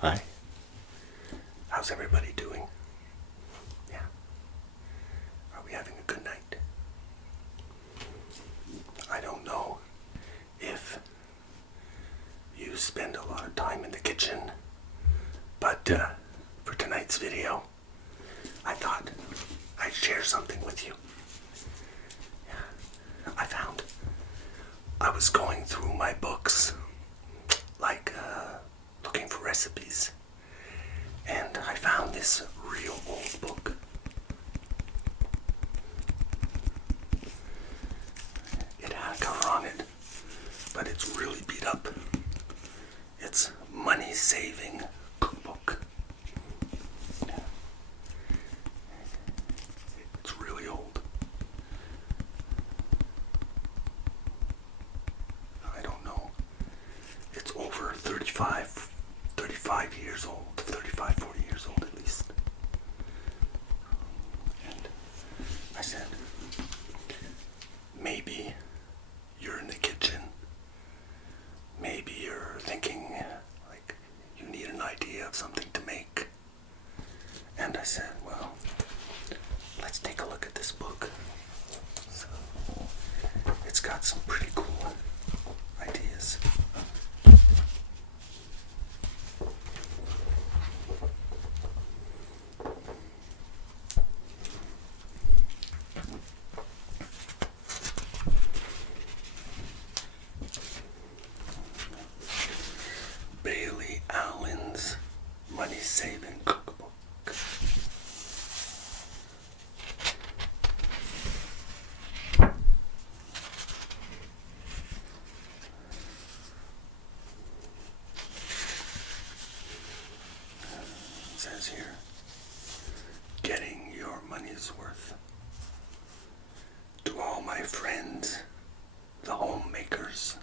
Hi. How's everybody doing? Yeah. Are we having a good night? I don't know if you spend a lot of time in the kitchen, but for tonight's video, I thought I'd share something with you. Yeah. I was going through my books, like looking for recipes, and I found this real old book. It had a cover on it, but it's really beat up. It's Money Saving Cookbook. It's really old. I don't know. It's over 35 years old, 40 years old at least. And I said, maybe you're in the kitchen. Maybe you're thinking, like, you need an idea of something to make. And I said, well, let's take a look at this book. So, it's got some pretty cool ideas. Bailey Allen's Money Saving Cookbook. It says here, getting your money's worth. To all my friends, the homemakers,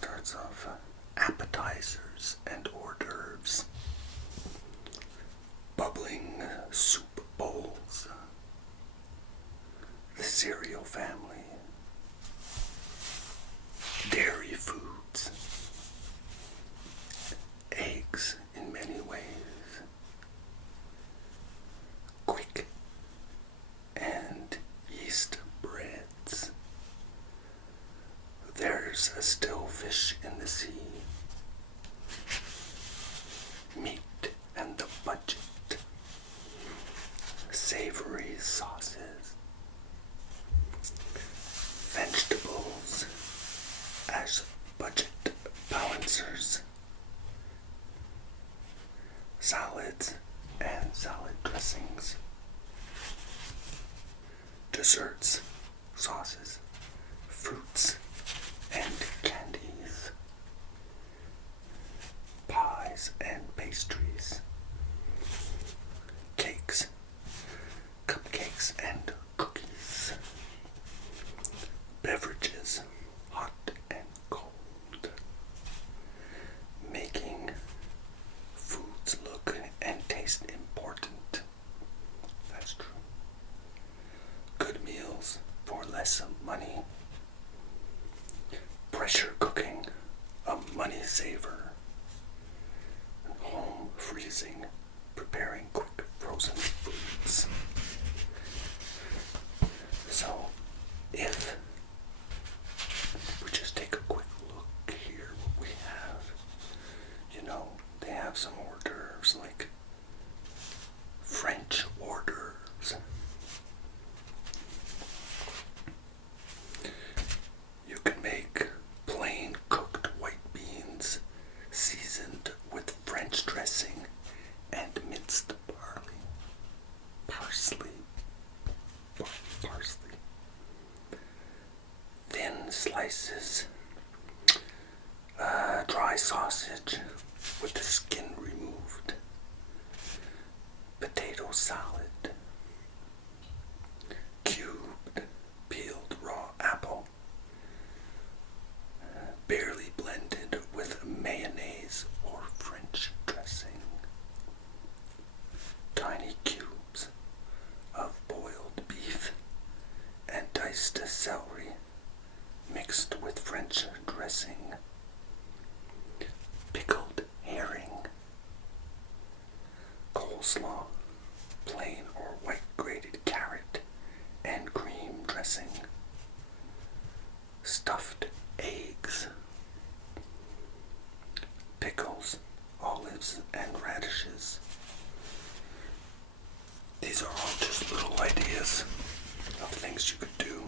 starts off appetizers and hors d'oeuvres, bubbling soup bowls, the cereal family, dairy foods, eggs in many ways, quick and yeast breads. There's a still fish in the sea, meat and the budget, savory sauces, vegetables as budget balancers, salads and salad dressings, desserts, sauces, fruits and candies, pies and pastries, cakes, cupcakes and cookies, beverages, hot and cold, making foods look and taste important. That's true. Good meals for less money. Pressure cooking, a money saver. And home freezing, preparing quick frozen foods. So, if we just take a quick look here, what we have, they have some hors d'oeuvres, like French hors d'oeuvres. You can make plain cooked white beans seasoned with French dressing and minced parsley, thin slices, dry sausage with the skin removed, potato salad, cubed peeled raw apple, barely blended with mayonnaise or French dressing, tiny coleslaw, plain or white grated carrot and cream dressing, stuffed eggs, pickles, olives, and radishes. These are all just little ideas of things you could do.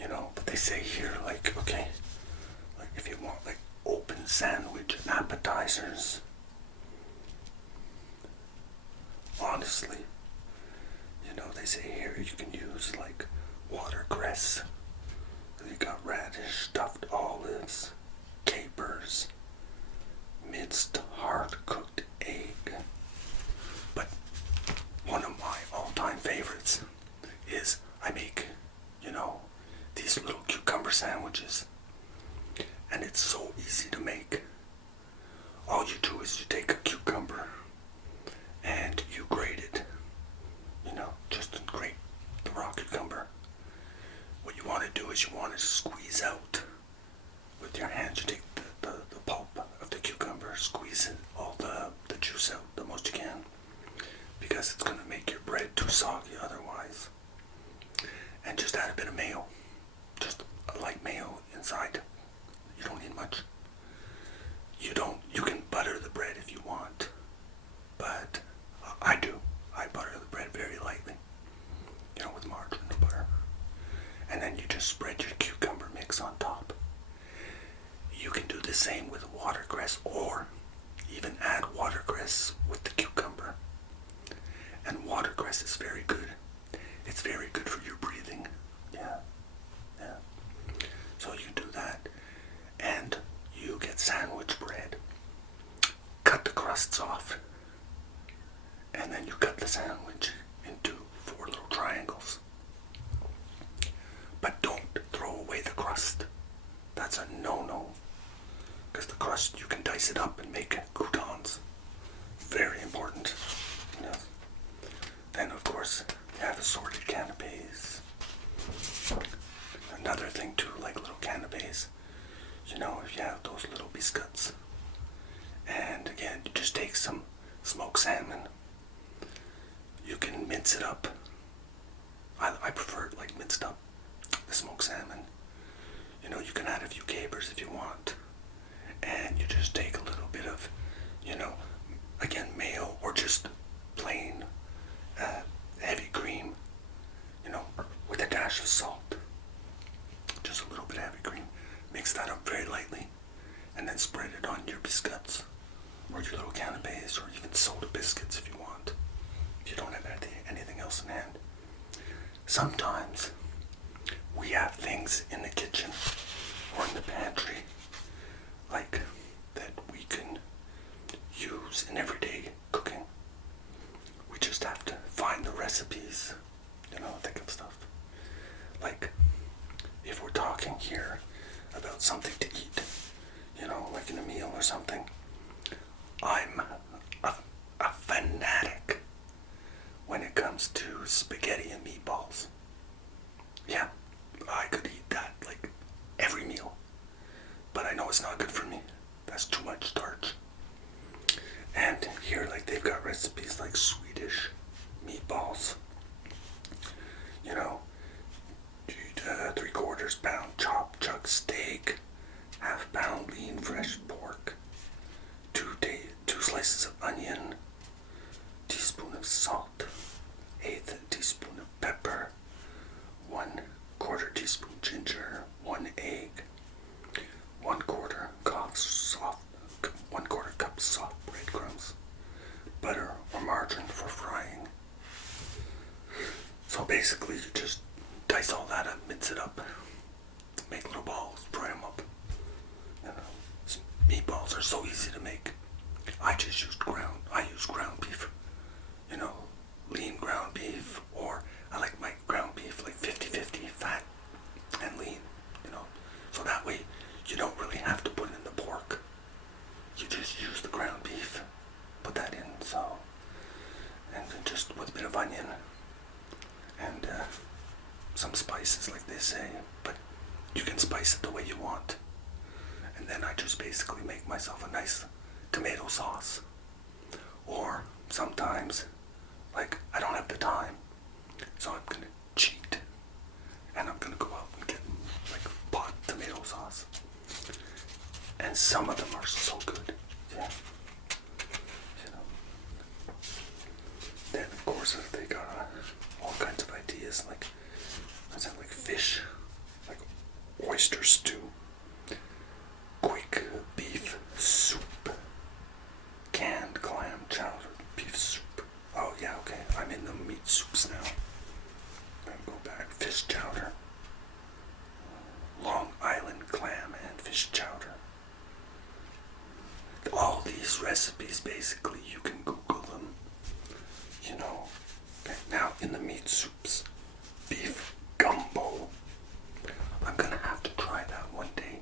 You know, but they say here, like, okay, like if you want like open sandwich appetizers, honestly, you know, they say here you can use like watercress. You got radish, stuffed olives, capers, minced hard-cooked egg. But one of my all-time favorites is I make, you know, these little cucumber sandwiches. And it's so easy to make. All you do is you take a cucumber and you grate it. You know, just grate the raw cucumber. What you want to do is you want to squeeze out with your hands. You take the pulp of the cucumber, squeeze it, all the juice out the most you can, because it's going to make your bread too soggy otherwise. And just add a bit of mayo, just a light mayo inside. You don't need much. You can butter the bread if you want, but I do. I butter the bread very lightly, you know, with margarine and butter. And then you just spread your cucumber mix on top. You can do the same with watercress, or even add watercress with the cucumber. And watercress is very good. It's very good for your breathing. Yeah. So you do that. And you get sandwich bread. Cut the crusts off. And then you cut the sandwich into 4 little triangles. But don't throw away the crust. That's a no-no. Because the crust, you can dice it up and make croutons. Very important. Yes. Then, of course, you have assorted canapes. Another thing, too, like little canapes. You know, if you have those little biscuits. And again, you just take some smoked salmon. You can mince it up. I prefer it like minced up. The smoked salmon. You know, you can add a few capers if you want. And you just take a little bit of, you know, again, mayo or just plain heavy cream, you know, with a dash of salt. Just a little bit of heavy cream. Mix that up very lightly and then spread it on your biscuits or your little canapes or even soda biscuits if you want. If you don't have anything else in hand. Sometimes we have things in the kitchen or in the pantry like that we can use in everyday cooking. We just have to find the recipes, you know, think of stuff. Like if we're talking here about something to eat, you know, like in a meal or something, I'm a fanatic when it comes to spaghetti and meatballs. Yeah, I could eat that like every meal, but I know it's not good for me. That's too much starch. And here, like, they've got recipes like Swedish meatballs. You know, 3/4 pound chopped chuck steak, 1/2 pound lean fresh pork, 2 slices of onion, teaspoon of salt, 1/8 teaspoon of pepper, 1/4 teaspoon ginger, 1 egg, 1/4 cup soft breadcrumbs, butter or margarine for frying. So basically you just dice all that up, mince it up, make little balls, fry them up. You know, meatballs are so easy to make. I use ground beef, you know, lean ground beef, or I like my ground beef like 50-50 fat and lean, you know, so that way you don't really have to put in the pork. You just use the ground beef, put that in, so, and then just with a bit of onion and some spices like they say, but you can spice it the way you want. And then I just basically make myself a nice tomato sauce Or sometimes, like, I don't have the time, so I'm gonna cheat, and I'm gonna go out and get like pot tomato sauce. And some of them are so good, yeah. You know. Then of course they got all kinds of ideas, like I said, like fish, like oyster stew, quick beef soup, canned clam chowder, beef soup. Oh yeah, okay, I'm in the meat soups now. I'm gonna go back. Fish chowder, Long Island clam and fish chowder. All these recipes, basically, you can Google them, you know. Okay, now in the meat soups, beef gumbo. I'm gonna have to try that one day.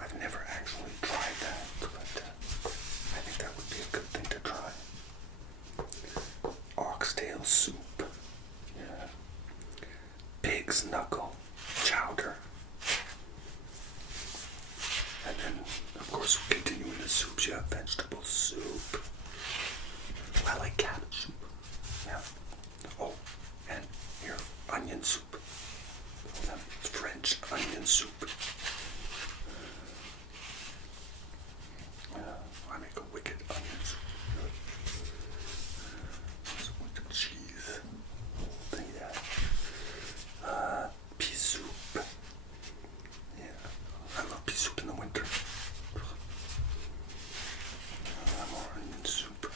I've never actually tried that, but I think that would be a good thing to try. Oxtail soup, yeah. Pig's knuckle chowder. And then, of course, continuing the soups, you have vegetable soup. I like cabbage soup. Yeah. Oh, and here, onion soup. French onion soup. I make a wicked onion soup. With the cheese. Thing, yeah. Pea soup. Yeah, I love pea soup in the winter. More onion soup.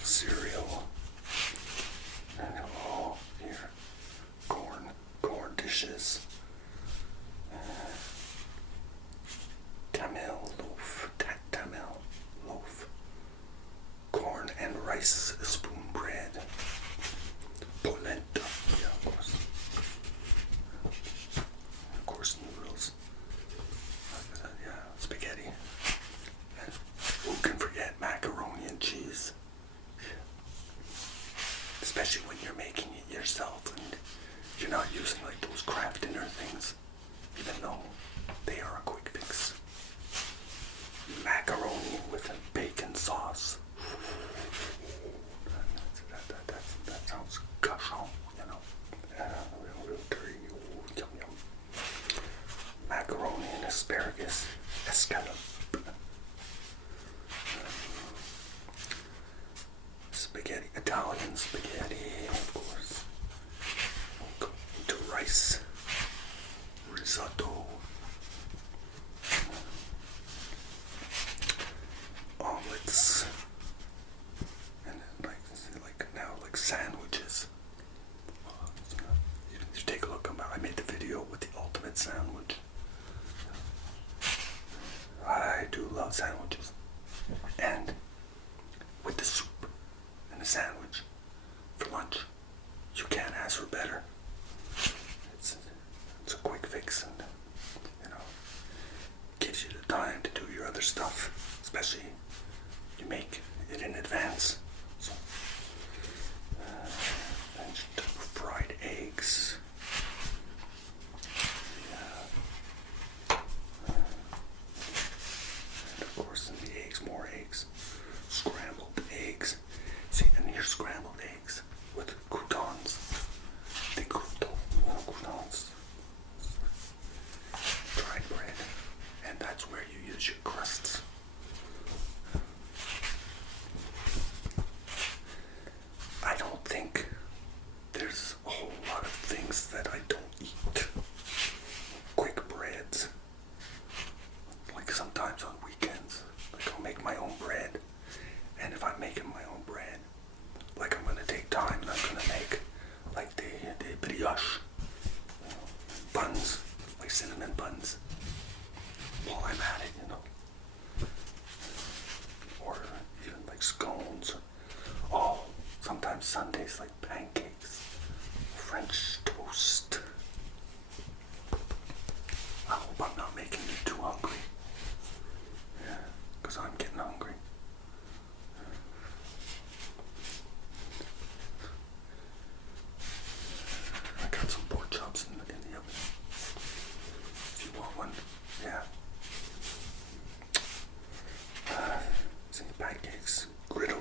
Cereal. And oh, here, corn dishes. Tamil loaf. Corn and rice spoon bread. Polenta, yeah, of course. Of course, noodles. Yeah, spaghetti. And who can forget macaroni and cheese? Especially when you're making it yourself and you're not using like those craft dinner things, even though they are a quick fix. Macaroni with a bacon sauce. That sounds gushon, you know. Real dirty. Yum yum. Macaroni and asparagus. Escalope. Spaghetti. Italian spaghetti, of course. Go into rice. Risotto. Omelets. And then like now like sandwiches. You take a look. I made the video with the ultimate sandwich. I do love sandwiches. And with the soup and the sandwich for lunch, you can't ask for better. It's a quick fix, and you know, gives you the time to do your other stuff, especially you make it in advance. So, fried eggs. Yeah. And of course, in the eggs, more eggs. Scrambled eggs. See, and here's scrambled eggs with croutons. The croutons. Dried bread. And that's where you use your crusts. I don't think there's a whole lot of things that I don't eat. Quick breads. Like sometimes on weekends, like I'll make my own bread. And if I'm making my own bread, like I'm gonna take time and I'm gonna make like the brioche, you know, buns, like cinnamon buns, while I'm at it, you know. Or even like scones. Oh, sometimes Sundays like pancakes, French toast. I hope I'm not making you too hungry. Yeah, because I'm getting hungry. I got some pork chops in the oven. If you want one, yeah. See, pancakes, griddle.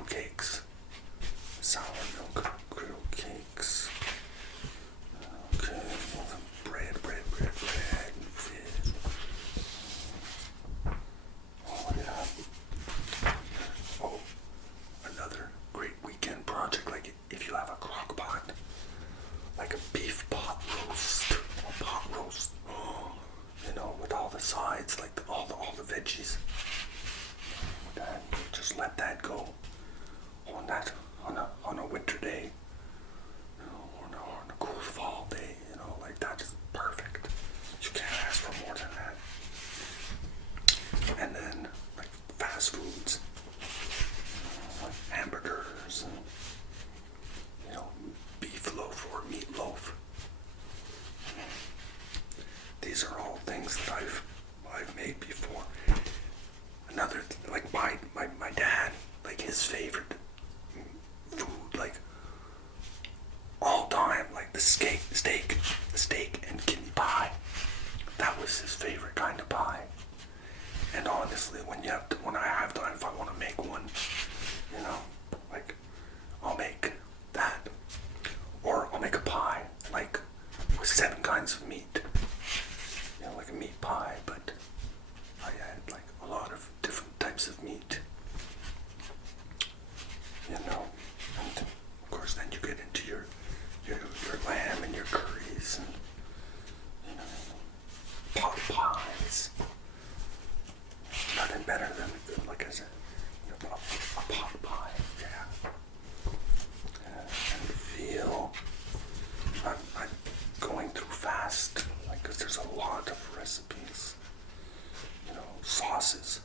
I'd go on a winter day, or on a cool fall day, like that is perfect. You can't ask for more than that. And then like fast foods, like hamburgers and beef loaf or meatloaf. These are all things that I've made before. Another like my dad, like his favorite food, like all time, like the steak and kidney pie. That was his favorite kind of pie. And honestly, when I have time, if I want to make one, like I'll make that, or I'll make a pie, like with 7 kinds of meat, like a meat pie, but I add like a lot of different types of meat, and of course then you get into your lamb and your curries and pot pies. Nothing better than, like I said, a pot pie. Yeah. And feel I'm going through fast, like, because there's a lot of recipes. Sauces,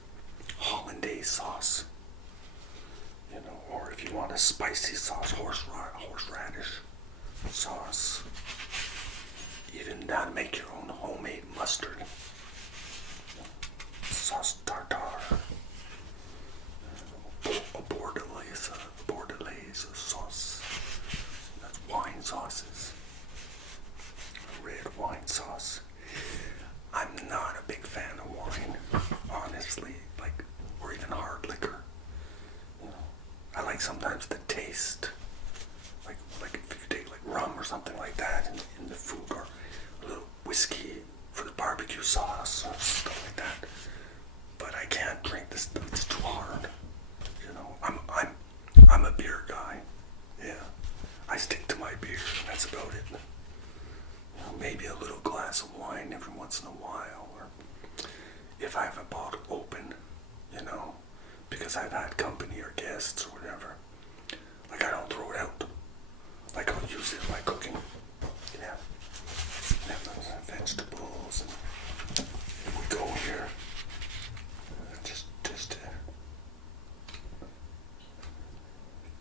hollandaise sauce. Or if you want a spicy sauce, horseradish sauce. Even how to make your own homemade mustard. Sauce tartare. A bordelaise sauce. That's wine sauces. Red wine sauce. I'm not a big fan of wine, honestly, or even hard liquor. I like sometimes the taste, like if you take like rum or something like that in the food, or a little whiskey for the barbecue sauce or stuff like that. But I can't drink this stuff; it's too hard. I'm a beer guy. Yeah, I stick to my beer. That's about it. Maybe a little glass of wine every once in a while, or if I have a bottle open, because I've had company or guests or whatever. Like, I don't throw it out. Like, I'll use it in my cooking. Yeah. And vegetables. And if we go here, just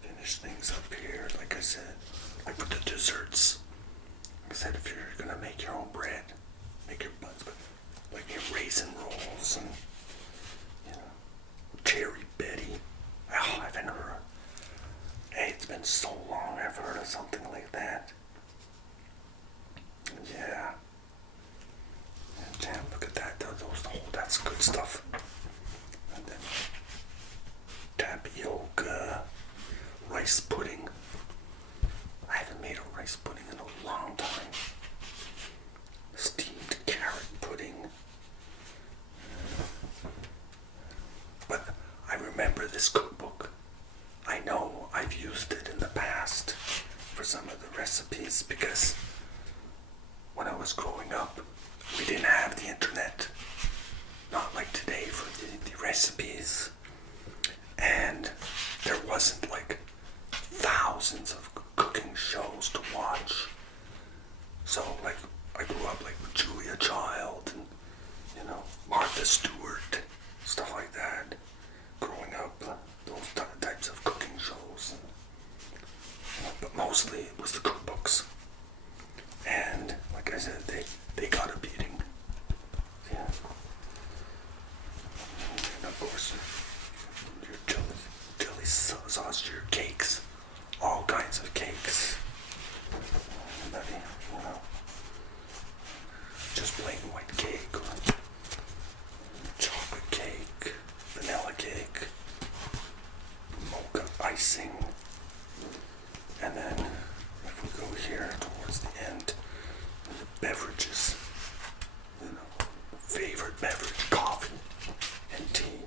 finish things up here. Like I said, like with the desserts. Like I said, if you're gonna make your own bread, make your buns, but like your raisin rolls and Cherry Betty. Oh, I haven't heard. Hey, it's been so long. I've heard of something like that. Yeah. And damn, look at that. That's good stuff. And then tapioca, rice pudding. I haven't made a rice pudding in a long time. Steamed carrot pudding. But I remember this cookbook. I know I've used it in the past for some of the recipes, because when I was growing up, we didn't have the internet. Not like today for the recipes. And there wasn't like thousands of cooking shows to watch. So like I grew up like with Julia Child and Martha Stewart, stuff like that. Growing up, those types of cooking shows. But mostly it was the cookbooks. And like I said, they got a beating. Yeah. And of course, your jelly sauce, your cakes, all kinds of cakes. Maybe, just plain white cake, or chocolate cake, vanilla cake, mocha icing. And then if we go here towards the end, the beverages, favorite beverage, coffee and tea,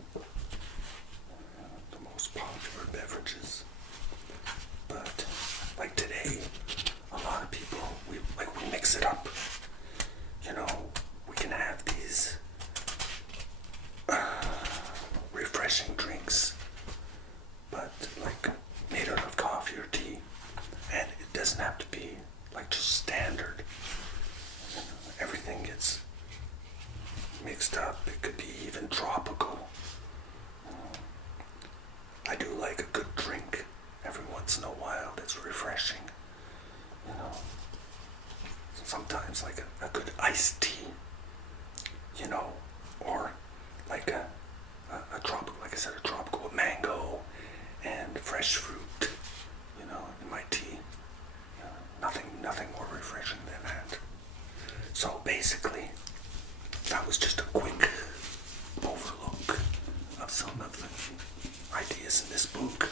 the most popular beverages. But like today, a lot of people, we mix it up. We can have these refreshing drinks fresh fruit, in my tea. Nothing more refreshing than that. So basically, that was just a quick overlook of some of the ideas in this book.